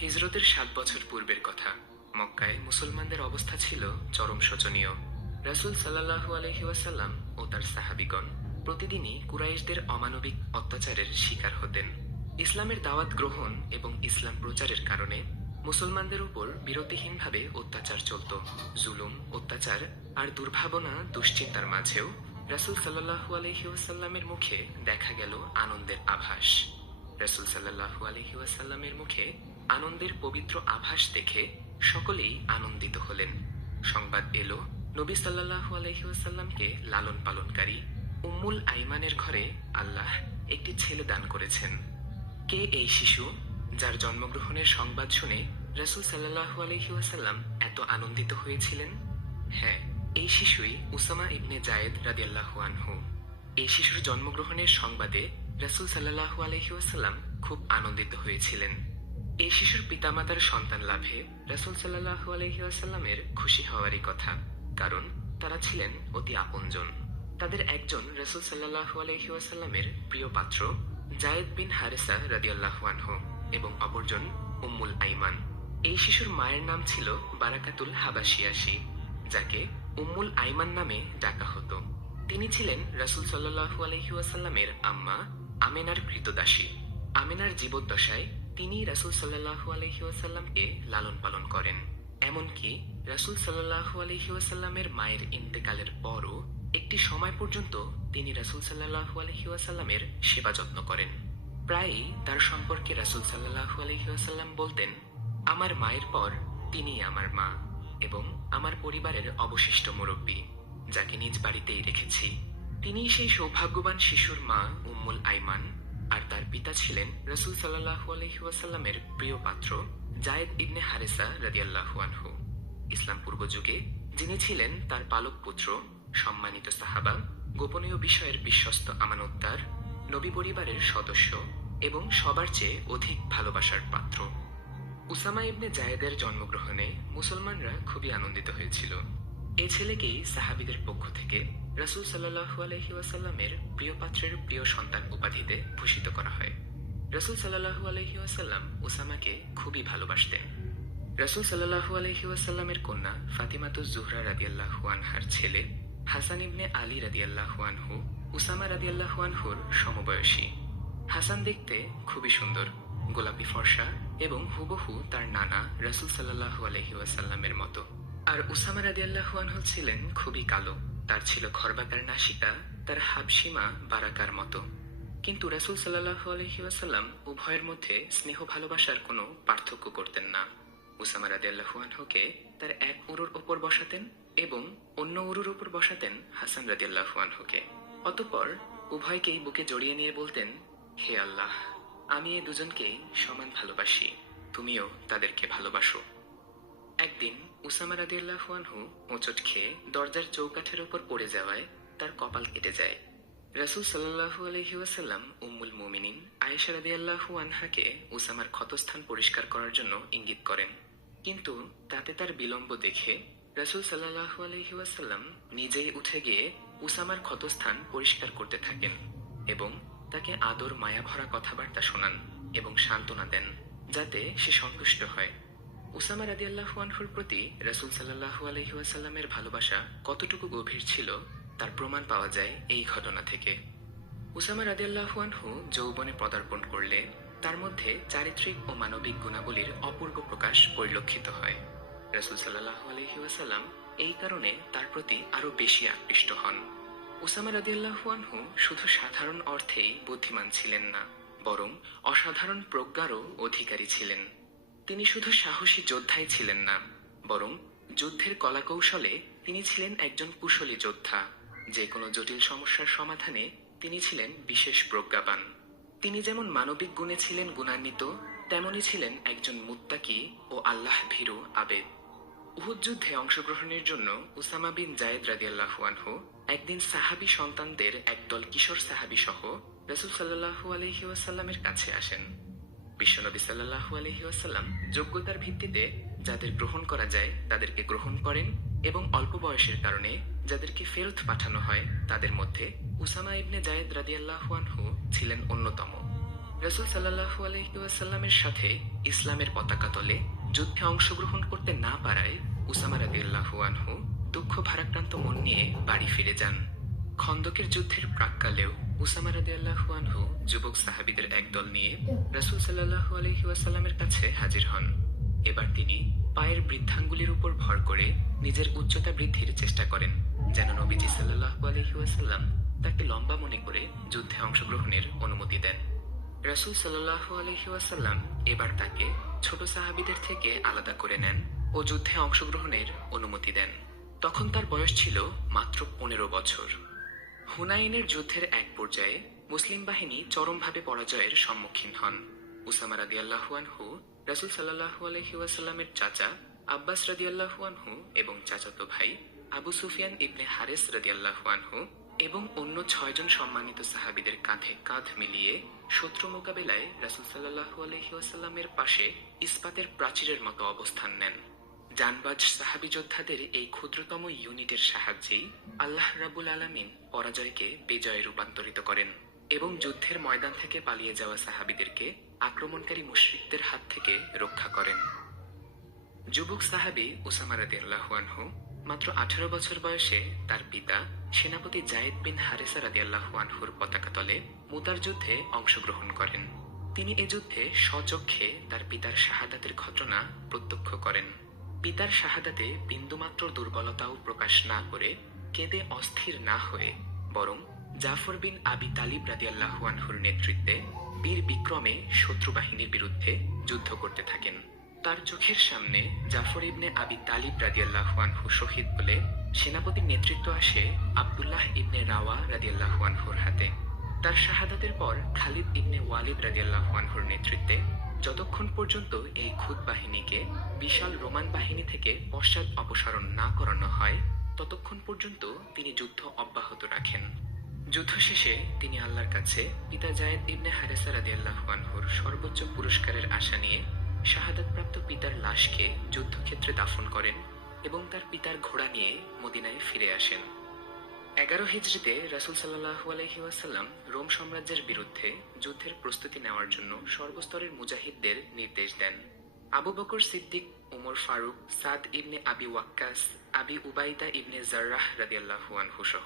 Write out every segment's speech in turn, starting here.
হিজরতের সাত বছর পূর্বের কথা। মক্কায় মুসলমানদের অবস্থা ছিল চরম শোচনীয়। রাসূল সাল্লাল্লাহু আলহি ওয়াসাল্লাম ও তার সাহাবিগণ প্রতিদিনই কুরাইশদের অমানবিক অত্যাচারের শিকার হতেন। ইসলামের দাওয়াত গ্রহণ এবং ইসলাম প্রচারের কারণে মুসলমানদের উপর বিরতিহীনভাবে অত্যাচার চলত। জুলুম, অত্যাচার আর দুর্ভাবনা, দুশ্চিন্তার মাঝেও রাসূল সাল্লাল্লাহু আলহি ওয়াসাল্লামের মুখে দেখা গেল আনন্দের আভাস। রাসূল সাল্লাল্লাহু আলহি ওয়াসাল্লামের মুখে আনন্দের পবিত্র আভাস দেখে সকলেই আনন্দিত হলেন। সংবাদ এলো, নবী সাল্লাল্লাহু আলহি ওয়াসাল্লামকে লালন পালনকারী উম্মুল আইমানের ঘরে আল্লাহ একটি ছেলে দান করেছেন। কে এই শিশু যার জন্মগ্রহণের সংবাদ শুনে রাসূল সাল্লাল্লাহু আলহি ওয়াসাল্লাম এত আনন্দিত হয়েছিলেন? হ্যাঁ এই শিশুই উসামা ইবনে জায়েদ রাদিয়াল্লাহু আনহু। এই শিশুর জন্মগ্রহণের সংবাদে রাসূল সাল্লাল্লাহু আলাইহি ওয়াসাল্লাম খুব আনন্দিত হয়েছিলেন। এই শিশুর পিতামাতার সন্তান লাভে রাসূল সাল্লাল্লাহু আলাইহি ওয়াসাল্লামের খুশি হওয়ারই কথা, কারণ তারা ছিলেন অতি আপনজন। তাদের একজন রাসূল সাল্লাল্লাহু আলাইহি ওয়াসাল্লামের প্রিয় পাত্র, জায়েদ বিন হারেসা রাদিয়াল্লাহু আনহু, এবং অপরজন উম্মুল আইমান। এই শিশুর মায়ের নাম ছিল বারাকাতুল হাবাসিয়াসি যাকে উম্মুল আইমান নামে ডাকা হতো। তিনি ছিলেন রাসূল সাল্লাল্লাহু আলাইহি ওয়াসাল্লামের আম্মা আমেনার কৃতদাসী। আমেনার জীবদ্দশায় তিনি রাসূল সাল্লাল্লাহু আলাইহি ওয়াসাল্লামকে লালন পালন করেন। এমনকি রাসূল সাল্লাল্লাহু আলাইহি ওয়াসাল্লামের মায়ের ইন্তেকালের পরও একটি সময় পর্যন্ত তিনি রাসূল সাল্লাল্লাহু আলাইহি ওয়াসাল্লামের সেবা যত্ন করেন। প্রায়ই তার সম্পর্কে রাসূল সাল্লাল্লাহু আলাইহি ওয়াসাল্লাম বলতেন, আমার মায়ের পর তিনিই আমার মা এবং আমার পরিবারের অবশিষ্ট মুরব্বী, যাকে নিজ বাড়িতেই রেখেছি। তিনিই সেই সৌভাগ্যবান শিশুর মা উম্মুল আইমান আর তার পিতা ছিলেন রসুল সাল্লাহু আলহি ওয়াসাল্লামের প্রিয় পাত্র জায়েদ ইবনে হারেসা রাদিয়াল্লাহু আনহু। ইসলাম পূর্ব যুগে যিনি ছিলেন তার পালক পুত্র, সম্মানিত সাহাবা, গোপনীয় বিষয়ের বিশ্বস্ত আমানতদার, নবী পরিবারের সদস্য এবং সবার চেয়ে অধিক ভালোবাসার পাত্র। উসামা ইবনে জায়েদের জন্মগ্রহণে মুসলমানরা খুবই আনন্দিত হয়েছিল। এ ছেলেকেই সাহাবিদের পক্ষ থেকে রাসূল সাল্লাহু আলহি ওয়াসাল্লামের প্রিয় পাত্রের প্রিয় সন্তান উপাধিতে ভূষিত করা হয়। রাসূল সাল্লাহু আলহি ওয়াসাল্লাম উসামাকে খুবই ভালোবাসতেন। রাসূল সাল্লাহু আলহি ওয়াসাল্লামের কন্যা ফাতিমাতু জুহরা রাদিয়াল্লাহু আনহার ছেলে হাসান ইবনে আলী রাদিয়াল্লাহু আনহু উসামা রাদিয়াল্লাহু আনহুর সমবয়সী। হাসান দেখতে খুবই সুন্দর, গোলাপি ফর্সা এবং হুবহু তার নানা রাসূল সাল্লাহু আলহি ওয়াসাল্লামের মতো। আর উসামা রাদিয়াল্লাহু আনহু ছিলেন খুবই কালো তার ছিল খরবাকার নাসিকা, তার হাবসীমা বারাকার মতো। কিন্তু রাসূল সাল্লাহু আলহি ওয়াসাল্লাম উভয়ের মধ্যে স্নেহ ভালোবাসার কোনো পার্থক্য করতেন না। উসামা রাদিয়াল্লাহু আনহুকে তার এক উরুর ওপর বসাতেন এবং অন্য উরুর ওপর বসাতেন হাসান রাদিয়াল্লাহু আনহুকে। অতঃপর উভয়কেই বুকে জড়িয়ে নিয়ে বলতেন, হে আল্লাহ, আমি এই দুজনকেই সমান ভালোবাসি। তুমিও তাদেরকে ভালোবাসো। একদিন উসামা রাদিয়াল্লাহু আনহু হোঁচট খেয়ে দরজার চৌকাঠের ওপর পড়ে যাওয়ায় তার কপাল কেটে যায়। রাসূল সাল্লাল্লাহু আলাইহি ওয়াসাল্লাম উম্মুল মুমিনিন আয়েশা রাদিয়াল্লাহু আনহাকে উসামার ক্ষতস্থান পরিষ্কার করার জন্য ইঙ্গিত করেন। কিন্তু তাতে তার বিলম্ব দেখে রাসূল সাল্লাল্লাহু আলাইহি ওয়াসাল্লাম নিজেই উঠে গিয়ে উসামার ক্ষতস্থান পরিষ্কার করতে থাকেন এবং তাকে আদর মায়া ভরা কথাবার্তা শোনান এবং সান্ত্বনা দেন, যাতে সে সন্তুষ্ট হয়। উসামা রাদিয়াল্লাহু আনহুর প্রতি রাসূল সাল্লাল্লাহু আলাইহি ওয়াসাল্লামের ভালোবাসা কতটুকু গভীর ছিল তার প্রমাণ পাওয়া যায় এই ঘটনা থেকে। উসামা রাদিয়াল্লাহু আনহু যৌবনে পদার্পণ করলে তার মধ্যে চারিত্রিক ও মানবিক গুণাবলীর অপূর্ব প্রকাশ পরিলক্ষিত হয়। রাসূল সাল্লাল্লাহু আলাইহি ওয়াসাল্লাম এই কারণে তার প্রতি আরও বেশি আকৃষ্ট হন। উসামা রাদিয়াল্লাহু আনহু শুধু সাধারণ অর্থেই বুদ্ধিমান ছিলেন না, বরং অসাধারণ প্রজ্ঞারও অধিকারী ছিলেন। তিনি শুধু সাহসী যোদ্ধাই ছিলেন না, বরং যুদ্ধের কলাকৌশলে তিনি ছিলেন একজন কুশলী যোদ্ধা। যে কোনো জটিল সমস্যার সমাধানে তিনি ছিলেন বিশেষ প্রজ্ঞাবান। তিনি যেমন মানবিক গুণে ছিলেন গুণান্বিত, তেমনি ছিলেন একজন মুত্তাকি ও আল্লাহ ভীরু আবেদ। উহুদ যুদ্ধে অংশগ্রহণের জন্য উসামা বিন জায়েদ রাদিয়াল্লাহু আনহু একদিন সাহাবী সন্তানদের একদল কিশোর সাহাবী সহ রাসূল সাল্লাল্লাহু আলাইহি ওয়াসাল্লামের কাছে আসেন। বিশ্বনবী সাল্লাল্লাহু আলাইহি ওয়াসাল্লাম যোগ্যতার ভিত্তিতে যাদের গ্রহণ করা যায় তাদেরকে গ্রহণ করেন এবং অল্প বয়সের কারণে যাদেরকে ফেরত পাঠানো হয় তাদের মধ্যে উসামা ইবনে জায়েদ রাদিয়াল্লাহু আনহু ছিলেন অন্যতম। রসুল সাল্লাহু আলহিউসাল্লামের সাথে ইসলামের পতাকা তলে যুদ্ধে অংশগ্রহণ করতে না পারায় উসামা রাদিয়াল্লাহু আনহু দুঃখ ভারাক্রান্ত মন নিয়ে বাড়ি ফিরে যান। খন্দকের যুদ্ধের প্রাককালেও উসামা রাদিয়াল্লাহু আনহু যুবক সাহাবীদের একদল নিয়ে রসুল সাল্লাহু আলহিউসাল্লামের কাছে হাজির হন। এবার তিনি পায়ের বৃদ্ধাঙ্গুলির উপর ভর করে নিজের উচ্চতা বৃদ্ধির চেষ্টা করেন, যেন নবীজি সাল্লাহু আলহিউসাল্লাম তাকে লম্বা মনে করে যুদ্ধে অংশগ্রহণের অনুমতি দেন। রাসুল সাল্লাহ আলহিউসাল্লাম এবার তাকে ছোট সাহাবিদের থেকে আলাদা করে নেন ও যুদ্ধে অংশগ্রহণের অনুমতি দেন। তখন তার বয়স ছিল মাত্র পনেরো বছর। হুনাইনের যুদ্ধের এক পর্যায়ে মুসলিম বাহিনী চরমভাবে পরাজয়ের সম্মুখীন হন। উসামা রাদি আনহু, রাসুল সাল্লাহু আলহিউসাল্লামের চাচা আব্বাস রাদি আনহু এবং চাচাতো ভাই আবু সুফিয়ান ইবনে হারেস রাদি আনহু এবং অন্য ছয়জন সম্মানিত সাহাবিদের কাঁধে কাঁধ মিলিয়ে শত্রু মোকাবেলায় রাসুল সাল্লাহু আলহিউসাল্লামের পাশে ইস্পাতের প্রাচীরের মতো অবস্থান নেন। জানবাজ সাহাবি যোদ্ধাদের এই ক্ষুদ্রতম ইউনিটের সাহায্যেই আল্লাহ রাবুল আলামিন পরাজয়কে বিজয়ে রূপান্তরিত করেন এবং যুদ্ধের ময়দান থেকে পালিয়ে যাওয়া সাহাবিদেরকে আক্রমণকারী মুশরিকদের হাত থেকে রক্ষা করেন। যুবক সাহাবি ওসামা রাদিয়াল্লাহু আনহু মাত্র আঠারো বছর বয়সে তার পিতা সেনাপতি জায়েদ বিন হারেসা রাদিয়াল্লাহু আনহুর পতাকা তলে মুতার যুদ্ধে অংশগ্রহণ করেন। তিনি এ যুদ্ধে স্বচক্ষে তার পিতার শাহাদাতের ঘটনা প্রত্যক্ষ করেন। পিতার শাহাদাতে বিন্দুমাত্র দুর্বলতাও প্রকাশ না করে কেঁদে অস্থির না হয়ে বরং জাফর বিন আবি তালিব রাদিয়াল্লাহু আনহুর নেতৃত্বে বীর বিক্রমে শত্রু বাহিনীর বিরুদ্ধে যুদ্ধ করতে থাকেন। তার চোখের সামনে জাফর ইবনে আবি তালিব রাদিয়াল্লাহু আনহু শহীদ বলে সেনাপতির নেতৃত্ব আসে আব্দুল্লাহ ইবনে রাওয়া রাদিয়াল্লাহু আনহুর হাতে। তার শাহাদাতের পর খালিদ ইবনে ওয়ালিদ রাদিয়াল্লাহু আনহুর নেতৃত্বে যতক্ষণ পর্যন্ত এই খুদ বাহিনীকে বিশাল রোমান বাহিনী থেকে পশ্চাৎ অপসারণ না করানো হয়, ততক্ষণ পর্যন্ত তিনি যুদ্ধ অব্যাহত রাখেন। যুদ্ধ শেষে তিনি আল্লাহর কাছে পিতা জায়েদ ইবনে হারেসা রাদিয়াল্লাহু আনহুর সর্বোচ্চ পুরস্কারের আশা নিয়ে শাহাদাতপ্রাপ্ত পিতার লাশকে যুদ্ধক্ষেত্রে দাফন করেন এবং তার পিতার ঘোড়া নিয়ে মদিনায় ফিরে আসেন। এগারো হিজড়িতে রাসুল সাল্লাহু আলহি ওয়াসাল্লাম রোম সাম্রাজ্যের বিরুদ্ধে যুদ্ধের প্রস্তুতি নেওয়ার জন্য সর্বস্তরের মুজাহিদদের নির্দেশ দেন। আবু বকর সিদ্দিক, উমর ফারুক, সাদ ইবনে আবি ওয়াক্কাস, আবি উবাইদা ইবনে জার্রাহ রাদিয়াল্লাহু সহ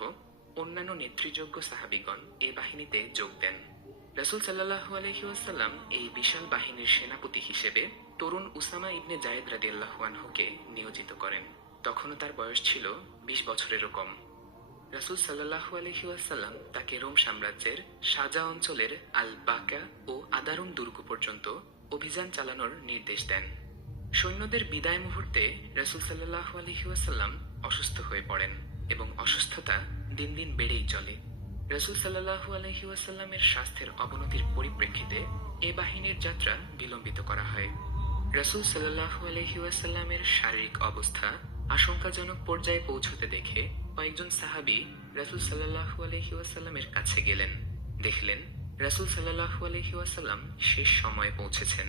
অন্যান্য নেতৃযোগ্য সাহাবিগণ এ বাহিনীতে যোগ দেন। রাসুল সাল্লাহু আলহিউসাল্লাম এই বিশাল বাহিনীর সেনাপতি হিসেবে তরুণ উসামা ইবনে জায়েদ রাদিয়াল্লাহু আনহুকে নিয়োজিত করেন। তখনও তার বয়স ছিল বিশ বছরেরও কম। রাসুল সাল্লাহু আলহিউসাল্লাম তাকে রোম সাম্রাজ্যের সাজা অঞ্চলের আল বাকা ও আদারুন দুর্গ পর্যন্ত অভিযান চালানোর নির্দেশ দেন। সৈন্যদের বিদায় মুহূর্তে রাসুল সাল্লাহু আলহিউসাল্লাম অসুস্থ হয়ে পড়েন এবং অসুস্থতা দিন দিন বেড়েই চলে। রসুল সাল্লাহু আলহিউসাল্লামের স্বাস্থ্যের অবনতির পরিপ্রেক্ষিতে এ বাহিনীর যাত্রা বিলম্বিত করা হয়। রসুল সাল্লাহু আলহিউসাল্লামের শারীরিক অবস্থা আশঙ্কাজনক পর্যায়ে পৌঁছতে দেখে কয়েকজন সাহাবি রসুল সাল্লাহু আলহিউসাল্লামের কাছে গেলেন। দেখলেন, রসুল সাল্লাহু আলহিউসাল্লাম শেষ সময়ে পৌঁছেছেন।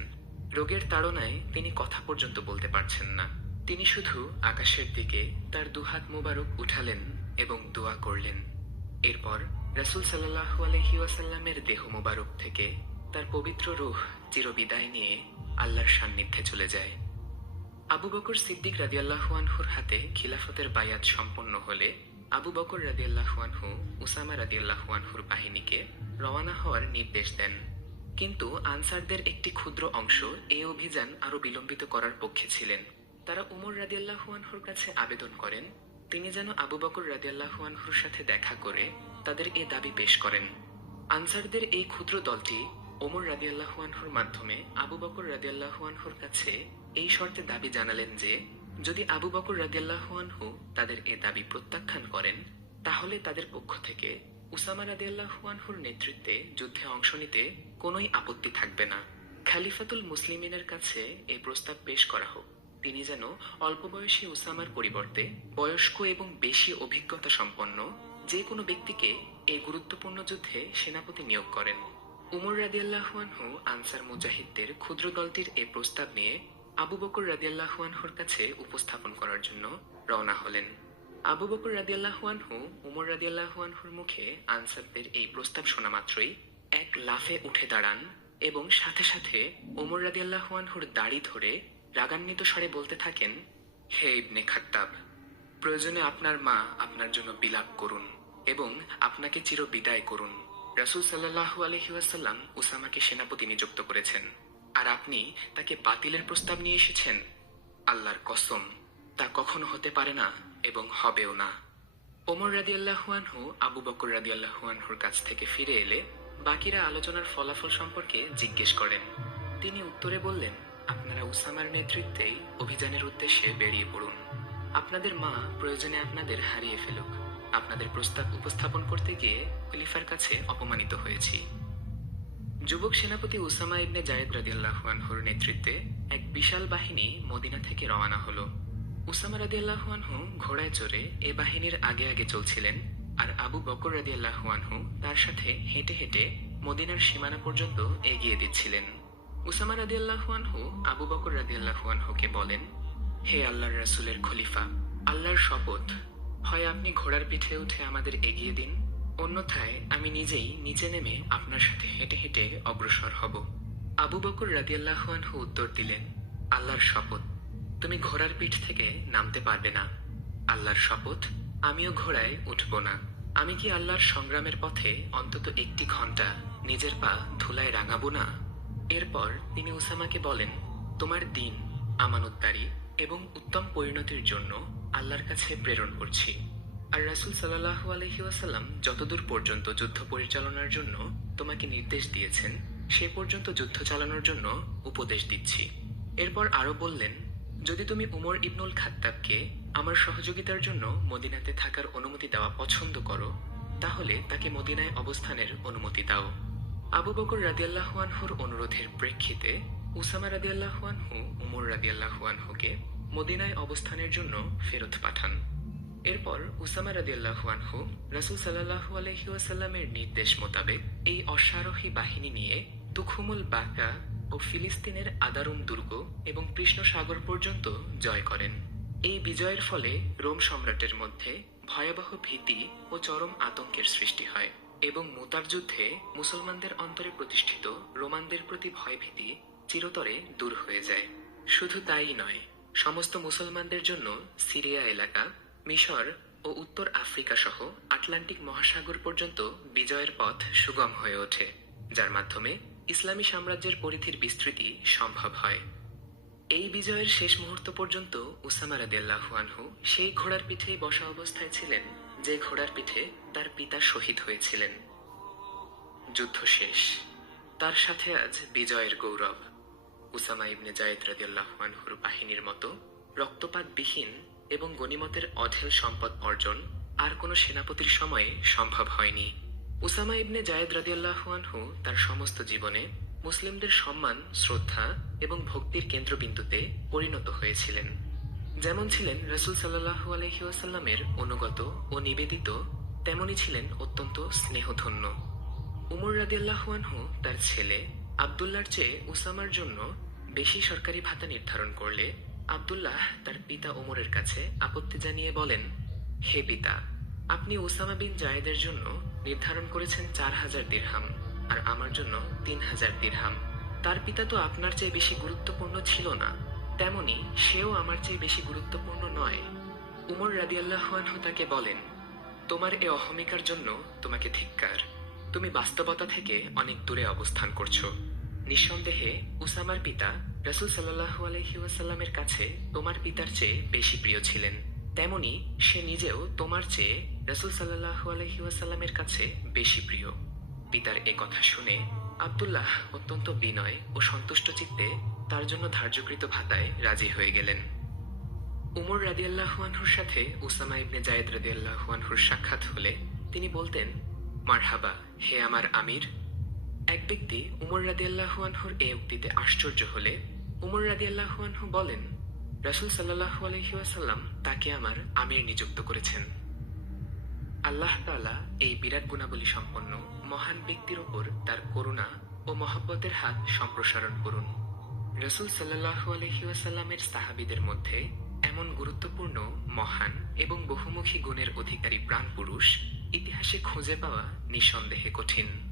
রোগের তাড়নায় তিনি কথা পর্যন্ত বলতে পারছেন না। তিনি শুধু আকাশের দিকে তার দুহাত মোবারক উঠালেন এবং দোয়া করলেন। এরপর রাসুল সাল্লাহু আলহি ওয়াসাল্লামের দেহ মোবারক থেকে তার পবিত্র রুহ চিরবিদায় নিয়ে আল্লাহর সান্নিধ্যে চলে যায়। আবু বকর সিদ্দিক রাদিয়াল্লাহু আনহুর হাতে খিলাফতের বায়াত সম্পন্ন হলে আবু বকর রাদিয়াল্লাহু আনহু, উসামা রাদিয়াল্লাহু আনহুর বাহিনীকে রওনা হওয়ার নির্দেশ দেন। কিন্তু আনসারদের একটি ক্ষুদ্র অংশ এই অভিযান আরও বিলম্বিত করার পক্ষে ছিলেন। তারা উমর রাদিয়াল্লাহু আনহুর কাছে আবেদন করেন, তিনি যেন আবু বকর রাদিয়াল্লাহু আনহুর সাথে দেখা করে তাদের এ দাবি পেশ করেন। আনসারদের এই ক্ষুদ্র দলটি ওমর রাদিয়াল্লাহু আনহুর মাধ্যমে আবু বকর রাদিয়াল্লাহু আনহুর কাছে এই শর্তে দাবি জানালেন যে, যদি আবু বকর রাদিয়াল্লাহু আনহু তাদের এ দাবি প্রত্যাখ্যান করেন, তাহলে তাদের পক্ষ থেকে উসামা রাদিয়াল্লাহু আনহুর নেতৃত্বে যুদ্ধে অংশ নিতে কোনোই আপত্তি থাকবে না। খালিফাতুল মুসলিমিনের কাছে এই প্রস্তাব পেশ করা হোক। তিনি যেন অল্প বয়সী উসামার পরিবর্তে বয়স্ক এবং বেশি অভিজ্ঞতা সম্পন্ন যে কোনো ব্যক্তিকে এই গুরুত্বপূর্ণ যুদ্ধে সেনাপতি নিয়োগ করেন। উমর রাদিয়াল্লাহুয়ানহু আনসার মুজাহিদদের ক্ষুদ্র দলটির এই প্রস্তাব নিয়ে আবু বকর রাদিয়াল্লাহুয়ানহুর কাছে উপস্থাপন করার জন্য রওনা হলেন। আবু বকর রাদিয়াল্লাহুয়ানহু উমর রাদিয়াল্লাহুয়ানহুর মুখে আনসারদের এই প্রস্তাব শোনা মাত্রই এক লাফে উঠে দাঁড়ান এবং সাথে সাথে ওমর রাদিয়াল্লাহুয়ানহুর দাড়ি ধরে রাগান্বিত স্বরে বলতে থাকেন, হে ইবনে খাত্তাব, প্রয়োজনে আপনার মা আপনার জন্য বিলাপ করুন এবং আপনাকে চির বিদায় করুন। রাসুল সাল্লাহ আলহিউসাল্লাম উসামাকে সেনাপতি নিযুক্ত করেছেন। আর আপনি তাকে বাতিলের প্রস্তাব নিয়ে এসেছেন, আল্লাহর কসম। তা কখনো হতে পারে না এবং হবেও না। ওমর রাদিয়াল্লাহুয়ানহু আবু বকর রাদিয়াল্লাহুয়ানহুর কাছ থেকে ফিরে এলে বাকিরা আলোচনার ফলাফল সম্পর্কে জিজ্ঞেস করেন। তিনি উত্তরে বললেন, আপনারা উসামার নেতৃত্বেই অভিযানের উদ্দেশ্যে বেরিয়ে পড়ুন। আপনাদের মা প্রয়োজনে আপনাদের হারিয়ে ফেলুক। আপনাদের প্রস্তাব উপস্থাপন করতে গিয়ে খলিফার কাছে অপমানিত হয়েছি। যুবক সেনাপতি উসামা ইবনে জায়েদ রাদিয়াল্লাহু আনহুর নেতৃত্বে এক বিশাল বাহিনী মদিনা থেকে রওনা হলো। উসামা রাদিয়াল্লাহু আনহু ঘোড়ায় চড়ে এ বাহিনীর আগে আগে চলছিলেন আর আবু বকর রাদিয়াল্লাহু আনহু তার সাথে হেঁটে হেঁটে মদিনার সীমানা পর্যন্ত এগিয়ে দিচ্ছিলেন। উসামা রাদিয়াল্লাহু আনহু আবু বকর রাদিয়াল্লাহু আনহুকে বলেন, হে আল্লাহর রাসূলের খলিফা, আল্লাহর শপথ। হয় আপনি ঘোড়ার পিঠে উঠে আমাদের এগিয়ে দিন অন্যথায় আমি নিজেই নিচে নেমে আপনার সাথে হেঁটে হেঁটে অগ্রসর হব। আবু বকর রাদিয়াল্লাহুয়ানহু উত্তর দিলেন, আল্লাহর শপথ। তুমি ঘোড়ার পিঠ থেকে নামতে পারবে না। আল্লাহর শপথ? আমিও ঘোড়ায় উঠব না। আমি কি আল্লাহর সংগ্রামের পথে অন্তত একটি ঘণ্টা নিজের পা ধুলায় রাঙাবো না? এরপর তিনি উসামাকে বলেন, তোমার দিন আমানতদারি এবং উত্তম পরিণতির জন্য আল্লাহর কাছে প্রেরণ করছি। আর রাসুল সাল্লাহ আলহি ওয়াসাল্লাম যতদূর পর্যন্ত যুদ্ধ পরিচালনার জন্য তোমাকে নির্দেশ দিয়েছেন, সে পর্যন্ত যুদ্ধ চালানোর জন্য উপদেশ দিচ্ছি। এরপর আরও বললেন, যদি তুমি উমর ইবনুল খাত্তাবকে আমার সহযোগিতার জন্য মদিনাতে থাকার অনুমতি দেওয়া পছন্দ করো, তাহলে তাকে মদিনায় অবস্থানের অনুমতি দাও। আবু বকর রাদিয়াল্লাহুয়ানহুর অনুরোধের প্রেক্ষিতে উসামা রাদিয়াল্লাহুয়ানহু উমর রাদিয়াল্লাহুয়ানহুকে মদিনায় অবস্থানের জন্য ফেরত পাঠান। এরপর উসামা রাদিয়াল্লাহু আনহু রাসূল সাল্লাল্লাহু আলাইহি ওয়াসাল্লামের নির্দেশ মোতাবেক এই অশ্বারোহী বাহিনী নিয়ে তুখুমুল বাকা ও ফিলিস্তিনের আদারুম দুর্গ এবং কৃষ্ণ সাগর পর্যন্ত জয় করেন। এই বিজয়ের ফলে রোম সম্রাটের মধ্যে ভয়াবহ ভীতি ও চরম আতঙ্কের সৃষ্টি হয় এবং মোতার যুদ্ধে মুসলমানদের অন্তরে প্রতিষ্ঠিত রোমানদের প্রতি ভয়ভীতি চিরতরে দূর হয়ে যায়। শুধু তাই নয়, সমস্ত মুসলমানদের জন্য সিরিয়া এলাকা মিশর ও উত্তর আফ্রিকা সহ আটলান্টিক মহাসাগর পর্যন্ত বিজয়ের পথ সুগম হয়ে ওঠে, যার মাধ্যমে ইসলামী সাম্রাজ্যের পরিধির বিস্তৃতি সম্ভব হয়। এই বিজয়ের শেষ মুহূর্ত পর্যন্ত উসামা রাদিয়াল্লাহু সেই ঘোড়ার পিঠেই বসা অবস্থায় ছিলেন, যে ঘোড়ার পিঠে তার পিতা শহীদ হয়েছিলেন। যুদ্ধ শেষ। তার সাথে আজ বিজয়ের গৌরব। উসামা ইবনে জায়েদ রাদিয়াল্লাহু আনহুর বাহিনীর মতো রক্তপাতবিহীন এবং গনিমতের অঢেল সম্পদ অর্জন আর কোনো সেনাপতির সময়ে সম্ভব হয়নি। উসামা ইবনে জায়েদ রাদিয়াল্লাহু আনহু তার সমস্ত জীবনে মুসলিমদের সম্মান, শ্রদ্ধা এবং ভক্তির কেন্দ্রবিন্দুতে পরিণত হয়েছিলেন। যেমন ছিলেন রসুল সাল্লাহু আলহি ওয়াসাল্লামের অনুগত ও নিবেদিত, তেমনি ছিলেন অত্যন্ত স্নেহধন্য। উমর রাদিয়াল্লাহু আনহু তার ছেলে আবদুল্লার চেয়ে উসামার জন্য বেশি সরকারি ভাতা নির্ধারণ করলে আবদুল্লাহ তার পিতা ওমরের কাছে আপত্তি জানিয়ে বলেন, হে পিতা, আপনি ওসামা বিন জায়েদের জন্য নির্ধারণ করেছেন চার হাজার দিরহাম, আর আমার জন্য তিন হাজার দিরহাম। তার পিতা তো আপনার চেয়ে বেশি গুরুত্বপূর্ণ ছিল না। তেমনি সেও আমার চেয়ে বেশি গুরুত্বপূর্ণ নয়। উমর রাদিয়াল্লাহুয়ানহু তাকে বলেন, তোমার এ অহমিকার জন্য তোমাকে ধিক্কার। তুমি বাস্তবতা থেকে অনেক দূরে অবস্থান করছ। নিঃসন্দেহে, উসামার পিতা রাসুল সাল্লাহু আলহি ওয়াসাল্লামের কাছে তোমার পিতার চেয়ে বেশি প্রিয় ছিলেন। তেমনি সে নিজেও তোমার চেয়ে রাসুল সাল্লাহু আলহি ওয়াসাল্লামের কাছে বেশি প্রিয়। পিতার এ কথা শুনে আবদুল্লাহ অত্যন্ত বিনয় ও সন্তুষ্ট চিত্তে তার জন্য ধার্যকৃত ভাতায় রাজি হয়ে গেলেন। উমর রাদিয়াল্লাহুয়ানহুর সাথে উসামা ইবনে জায়েদ রাদিয়াল্লাহুয়ানহুর সাক্ষাৎ হলে তিনি বলতেন, মারহাবা, হে আমার আমির এক ব্যক্তি উমর রাদিয়াল্লাহুয়ানহুর এ উক্তিতে আশ্চর্য হলে, উমর রাদিয়াল্লাহুয়ানহু বলেন, রাসূল সাল্লাল্লাহু আলাইহি ওয়াসাল্লাম তাকে আমার আমির নিযুক্ত করেছেন। আল্লাহ তাআলা এই বিরাট গুণাবলী সম্পন্ন মহান ব্যক্তির ওপর তার করুণা ও মহব্বতের হাত সম্প্রসারণ করুন। রসুল সাল্লাহ আলহিউসাল্লামের সাহাবিদের মধ্যে এমন গুরুত্বপূর্ণ, মহান এবং বহুমুখী গুণের অধিকারী প্রাণ পুরুষ ইতিহাসে খুঁজে পাওয়া নিঃসন্দেহে কঠিন।